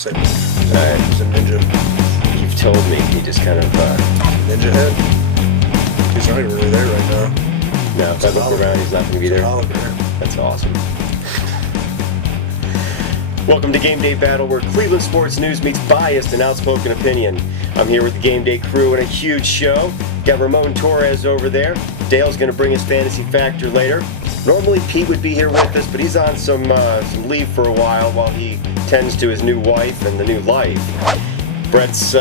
Same. He's a ninja. You've told me. He just kind of ninja head. He's not even really there right now. No, if I look around, he's not going to be there. That's awesome. Welcome to Game Day Battle, where Cleveland sports news meets biased and outspoken opinion. I'm here with the Game Day crew and a huge show. Got Ramon Torres over there. Dale's going to bring his fantasy factor later. Normally Pete would be here with us, but he's on some leave for a while he tends to his new wife and the new life. Brett's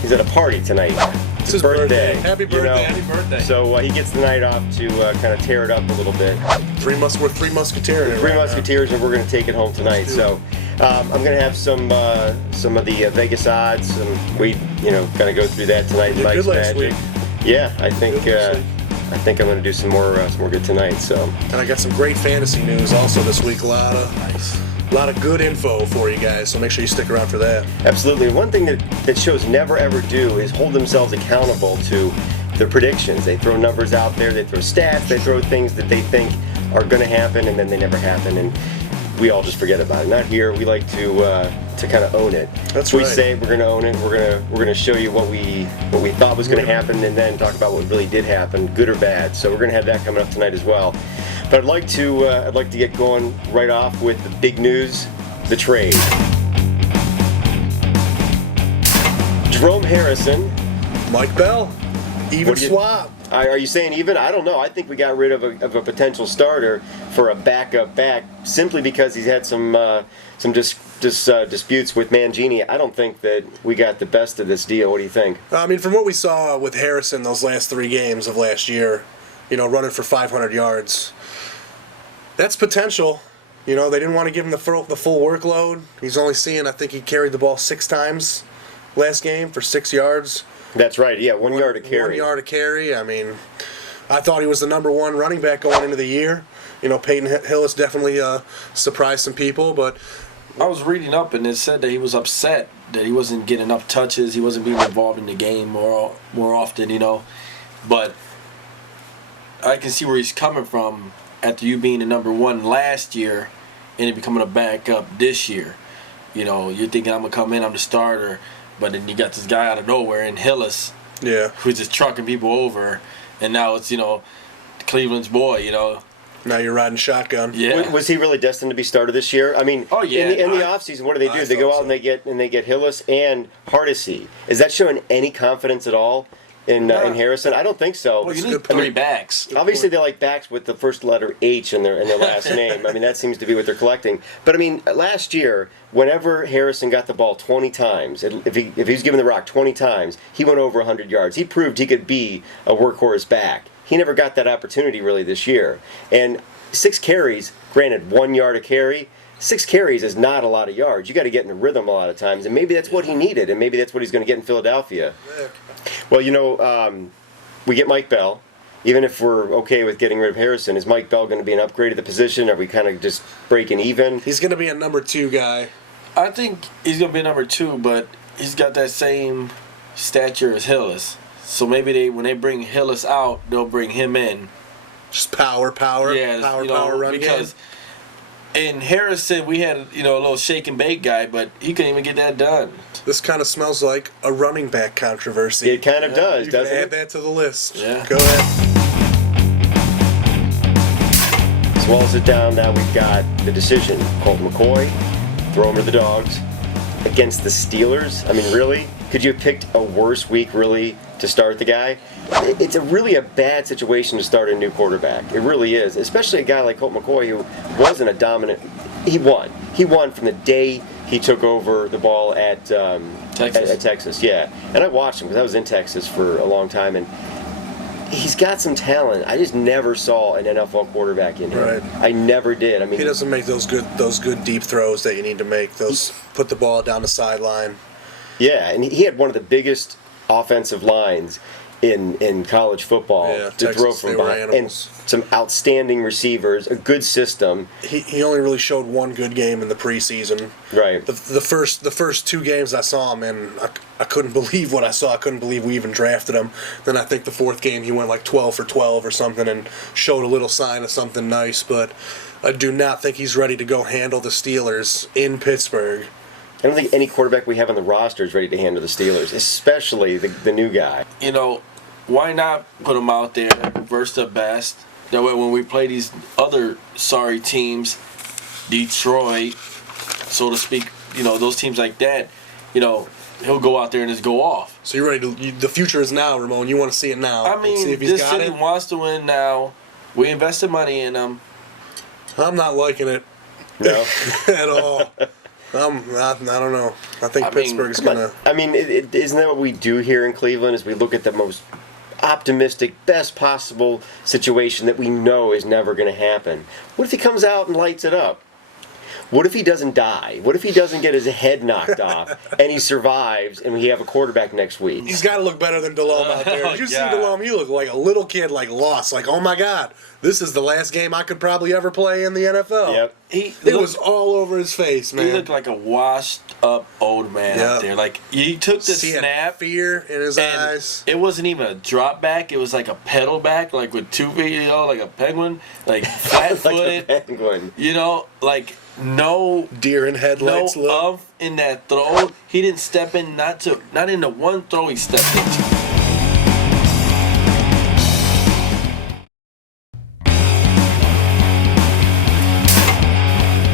he's at a party tonight. It's his birthday. Happy birthday, happy birthday. So he gets the night off to kind of tear it up a little bit. We're three musketeers. Three musketeers, and we're going to take it home tonight. So I'm going to have some of the Vegas odds, and we kind of go through that tonight. You did good last week. Yeah, I think I'm going to do some more good tonight. So. And I got some great fantasy news also this week. A lot of good info for you guys. So make sure you stick around for that. Absolutely. One thing that shows never ever do is hold themselves accountable to their predictions. They throw numbers out there. They throw stats. They throw things that they think are going to happen, and then they never happen, and we all just forget about it. Not here. We like to kind of own it. That's right. We right. say we're going to own it. We're going to show you what we thought was going to happen, and then talk about what really did happen, good or bad. So we're going to have that coming up tonight as well. But I'd like to get going right off with the big news, the trade. Jerome Harrison, Mike Bell, even swap. Are you saying even? I don't know. I think we got rid of a potential starter for a backup back simply because he's had some disputes with Mangini. I don't think that we got the best of this deal. What do you think? I mean, from what we saw with Harrison those last 3 games of last year, running for 500 yards, that's potential. They didn't want to give him the full workload. He's only seeing, I think he carried the ball 6 times last game for 6 yards. That's right, yeah, 1 yard to carry. 1 yard to carry. I mean, I thought he was the number 1 running back going into the year. Peyton Hillis definitely surprised some people, but I was reading up and it said that he was upset that he wasn't getting enough touches, he wasn't being involved in the game more often, But I can see where he's coming from after you being the number 1 last year and it becoming a backup this year. You're thinking I'm going to come in, I'm the starter. But then you got this guy out of nowhere in Hillis, who's just trucking people over, and now it's Cleveland's boy, Now you're riding shotgun. Yeah. Was he really destined to be starter this year? I mean, oh yeah. In the offseason, what do? They go out and they get Hillis and Hardesty. Is that showing any confidence at all in Harrison? I don't think so. Well, you need 3 backs. Obviously, they like backs with the first letter H in their last name. I mean, that seems to be what they're collecting. But I mean, last year, whenever Harrison got the ball 20 times, if he was given the rock 20 times, he went over 100 yards. He proved he could be a workhorse back. He never got that opportunity really this year. And 6 carries, granted 1 yard a carry, 6 carries is not a lot of yards. You got to get in the rhythm a lot of times, and maybe that's what he needed, and maybe that's what he's going to get in Philadelphia. Well, we get Mike Bell. Even if we're okay with getting rid of Harrison, is Mike Bell going to be an upgrade of the position? Are we kind of just breaking even? He's going to be a number 2 guy. I think he's going to be a number 2, but he's got that same stature as Hillis. So maybe when they bring Hillis out, they'll bring him in. Just power, yeah, power run because in Harrison we had a little shake and bake guy, but he couldn't even get that done. This kind of smells like a running back controversy. It kind of does, doesn't it? Add that to the list. Yeah. Go ahead. Swallows it down. Now we've got the decision. Colt McCoy, throw him to the Dogs against the Steelers. I mean, really? Could you have picked a worse week, really, to start the guy? It's really a bad situation to start a new quarterback. It really is, especially a guy like Colt McCoy who wasn't a dominant. He won. He won from the day he took over the ball at Texas. Yeah, and I watched him because I was in Texas for a long time, and he's got some talent. I just never saw an NFL quarterback in him. Right. I never did. I mean, he doesn't make those good deep throws that you need to make. Those put the ball down the sideline. Yeah, and he had one of the biggest offensive lines in college football to Texas, throw from behind, and some outstanding receivers, a good system. He only really showed one good game in the preseason. Right. The first 2 games I saw him in, I couldn't believe what I saw. I couldn't believe we even drafted him. Then I think the 4th game he went like 12 for 12 or something and showed a little sign of something nice. But I do not think he's ready to go handle the Steelers in Pittsburgh. I don't think any quarterback we have on the roster is ready to handle the Steelers, especially the new guy. You know, why not put him out there versus the best? That way, when we play these other sorry teams, Detroit, so to speak, you know, those teams like that, you know, he'll go out there and just go off. So you're ready to? The future is now, Ramon. You want to see it now. I mean, see if he's this got city it. wants to win now. We invested money in him. I'm not liking it No. at all. I don't know. I think Pittsburgh's gonna. I mean, isn't that what we do here in Cleveland? Is we look at the most optimistic, best possible situation that we know is never going to happen. What if he comes out and lights it up? What if he doesn't die? What if he doesn't get his head knocked off and he survives and we have a quarterback next week? He's got to look better than Delhomme out there. Did you see Delhomme? He looked like a little kid, like lost. Like, oh my God, this is the last game I could probably ever play in the NFL. Yep. It was all over his face, man. He looked like a washed up old man out there. Like, he took the snap. Fear in his eyes. It wasn't even a drop back. It was like a pedal back, like with 2 feet, you know, like a penguin, like flat footed. Like a penguin. You know, like no deer in headlights. No in that throw. He didn't step in. Not into one throw he stepped into.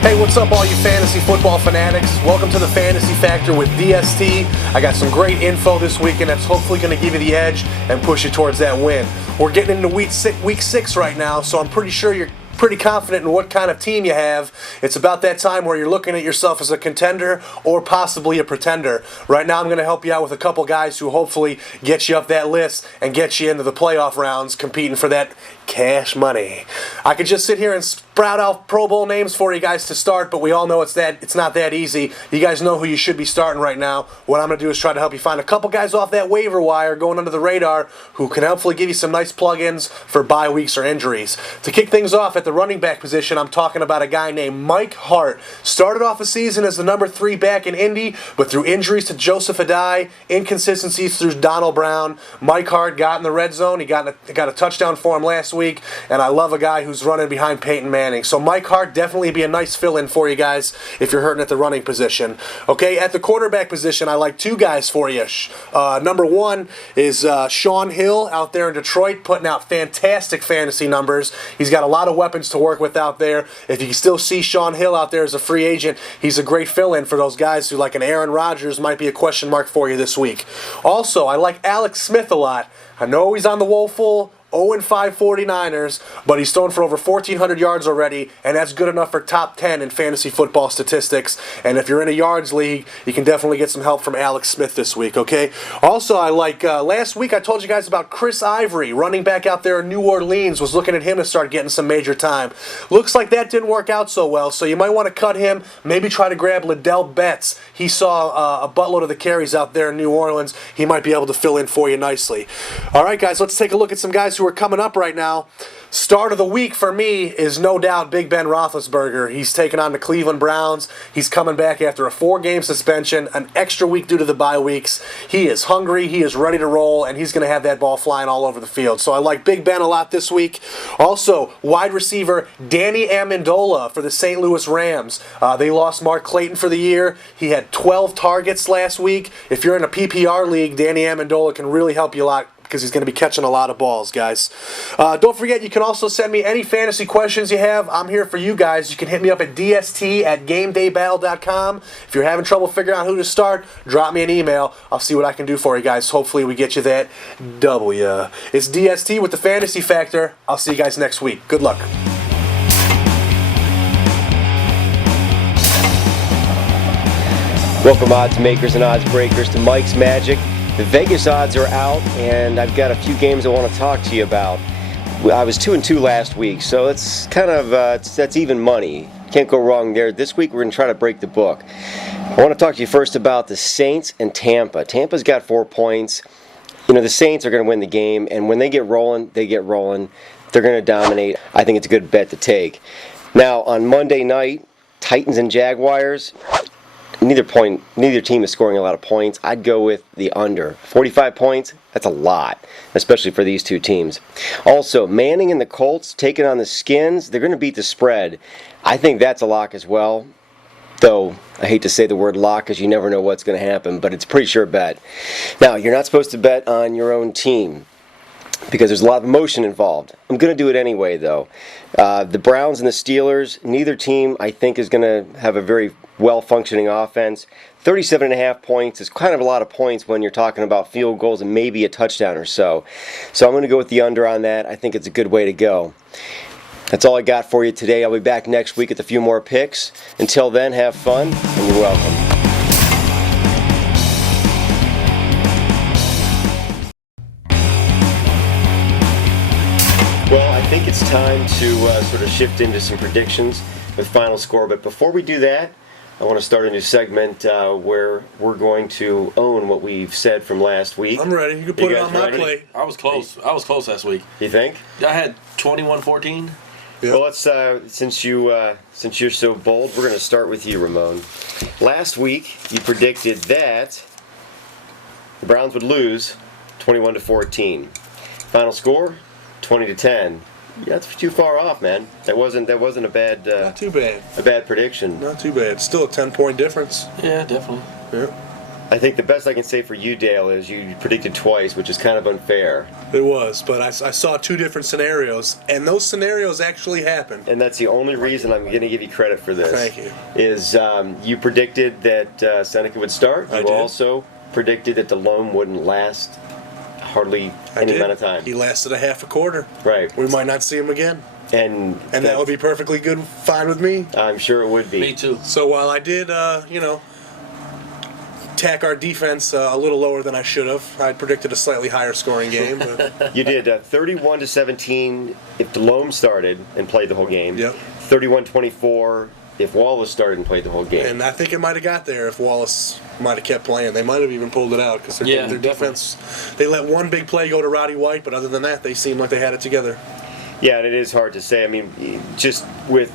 Hey, what's up, all you fantasy football fanatics? Welcome to the Fantasy Factor with DST. I got some great info this weekend that's hopefully going to give you the edge and push you towards that win. We're getting into week 6 right now, so I'm pretty sure you're pretty confident in what kind of team you have. It's about that time where you're looking at yourself as a contender or possibly a pretender. Right now I'm going to help you out with a couple guys who hopefully get you up that list and get you into the playoff rounds competing for that cash money. I could just sit here and sprout out Pro Bowl names for you guys to start, but we all know it's not that easy. You guys know who you should be starting right now. What I'm going to do is try to help you find a couple guys off that waiver wire going under the radar who can hopefully give you some nice plug-ins for bye weeks or injuries. To kick things off at the running back position, I'm talking about a guy named Mike Hart. Started off the season as the number 3 back in Indy, but through injuries to Joseph Adai, inconsistencies through Donald Brown, Mike Hart got in the red zone. He got a touchdown for him last week, and I love a guy who's running behind Peyton Manning. So Mike Hart definitely be a nice fill-in for you guys if you're hurting at the running position. Okay, at the quarterback position, I like 2 guys for you. Number 1 is Sean Hill out there in Detroit, putting out fantastic fantasy numbers. He's got a lot of weapons to work with out there. If you can still see Sean Hill out there as a free agent, he's a great fill-in for those guys who, like an Aaron Rodgers, might be a question mark for you this week. Also, I like Alex Smith a lot. I know he's on the woeful 0-5 49ers, but he's thrown for over 1,400 yards already, and that's good enough for top 10 in fantasy football statistics. And if you're in a yards league, you can definitely get some help from Alex Smith this week, okay? Also, I like, last week I told you guys about Chris Ivory, running back out there in New Orleans, was looking at him to start getting some major time. Looks like that didn't work out so well, so you might want to cut him, maybe try to grab Liddell Betts. He saw a buttload of the carries out there in New Orleans. He might be able to fill in for you nicely. All right, guys, let's take a look at some guys who are coming up right now. Start of the week for me is no doubt Big Ben Roethlisberger. He's taking on the Cleveland Browns. He's coming back after a 4-game suspension, an extra week due to the bye weeks. He is hungry, he is ready to roll, and he's going to have that ball flying all over the field. So I like Big Ben a lot this week. Also, wide receiver Danny Amendola for the St. Louis Rams. They lost Mark Clayton for the year. He had 12 targets last week. If you're in a PPR league, Danny Amendola can really help you a lot, because he's going to be catching a lot of balls, guys. Don't forget, you can also send me any fantasy questions you have. I'm here for you guys. You can hit me up at dst@gamedaybattle.com. If you're having trouble figuring out who to start, drop me an email. I'll see what I can do for you guys. Hopefully we get you that W. It's DST with the Fantasy Factor. I'll see you guys next week. Good luck. Welcome, odds makers and odds breakers, to Mike's Magic. The Vegas odds are out, and I've got a few games I want to talk to you about. I was 2-2 last week, so it's kind of that's even money. Can't go wrong there. This week we're going to try to break the book. I want to talk to you first about the Saints and Tampa. Tampa's got 4 points. You know, the Saints are going to win the game, and when they get rolling, they get rolling. They're going to dominate. I think it's a good bet to take. Now, on Monday night, Titans and Jaguars. Neither team is scoring a lot of points. I'd go with the under. 45 points, that's a lot, especially for these two teams. Also, Manning and the Colts taking on the Skins. They're going to beat the spread. I think that's a lock as well. Though I hate to say the word lock because you never know what's going to happen, but it's a pretty sure bet. Now, you're not supposed to bet on your own team because there's a lot of emotion involved. I'm going to do it anyway, though. The Browns and the Steelers, neither team, I think, is going to have a very well-functioning offense. 37.5 points is kind of a lot of points when you're talking about field goals and maybe a touchdown or so. So I'm going to go with the under on that. I think it's a good way to go. That's all I got for you today. I'll be back next week with a few more picks. Until then, have fun, and you're welcome. Well, I think it's time to sort of shift into some predictions with final score. But before we do that, I want to start a new segment where we're going to own what we've said from last week. I'm ready. You can put it on my ready? plate. I was close. I was close last week. You think? I had 21-14. Yep. Well, let's since you're so bold, we're going to start with you, Ramon. Last week, you predicted that the Browns would lose 21-14. Final score, 20-10. Yeah, that's too far off, man. That wasn't a bad Not too bad. a bad prediction. Not too bad. Still a 10-point difference. Yeah, definitely. Yeah. I think the best I can say for you, Dale, is you predicted twice, which is kind of unfair. It was, but I saw two different scenarios, and those scenarios actually happened. And that's the only reason I'm going to give you credit for this. Thank you. Is you predicted that Seneca would start. I You did. also predicted that Delhomme wouldn't last hardly any amount of time. He lasted a half a quarter. Right. We might not see him again. And That would be perfectly good, fine with me. I'm sure it would be. Me too. So while I did, tack our defense a little lower than I should have, I predicted a slightly higher scoring game. But You did 31-17 if Delhomme started and played the whole game. Yep. 31-24 if Wallace started and played the whole game. and I think it might have got there if Wallace might have kept playing. They might have even pulled it out because their definitely. defense, they let one big play go to Roddy White, but other than that, they seemed like they had it together. Yeah, and it is hard to say. I mean, just with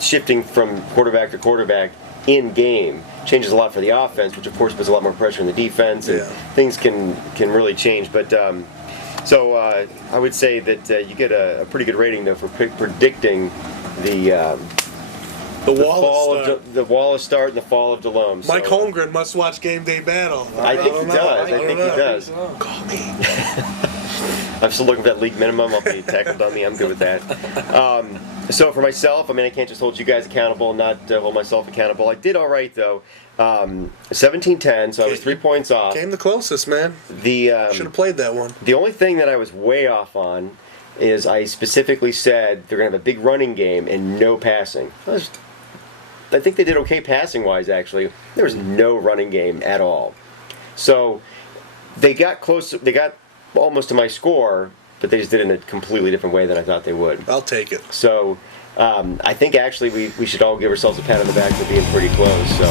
shifting from quarterback to quarterback in game changes a lot for the offense, which of course puts a lot more pressure on the defense, and Yeah. things can really change. But so I would say that you get a pretty good rating though for predicting the The Wallace fall start. of the Wallace start and the fall of Delhomme. Mike So, Holmgren must watch GameDay Battle. I think he don't know. does. I don't think know. he does. Call me. I'm still looking for that league minimum. I'll be tackled on me. I'm good with that. So for myself, I mean, I can't just hold you guys accountable and not hold myself accountable. I did all right, though. 17-10, so I was 3 points off. Came the closest, man. The Should have played that one. the only thing that I was way off on is I specifically said they're going to have a big running game and no passing. I think they did okay passing-wise, actually. There was no running game at all. So they got close. They got almost to my score, but they just did it in a completely different way than I thought they would. I'll take it. So I think actually we should all give ourselves a pat on the back for being pretty close. So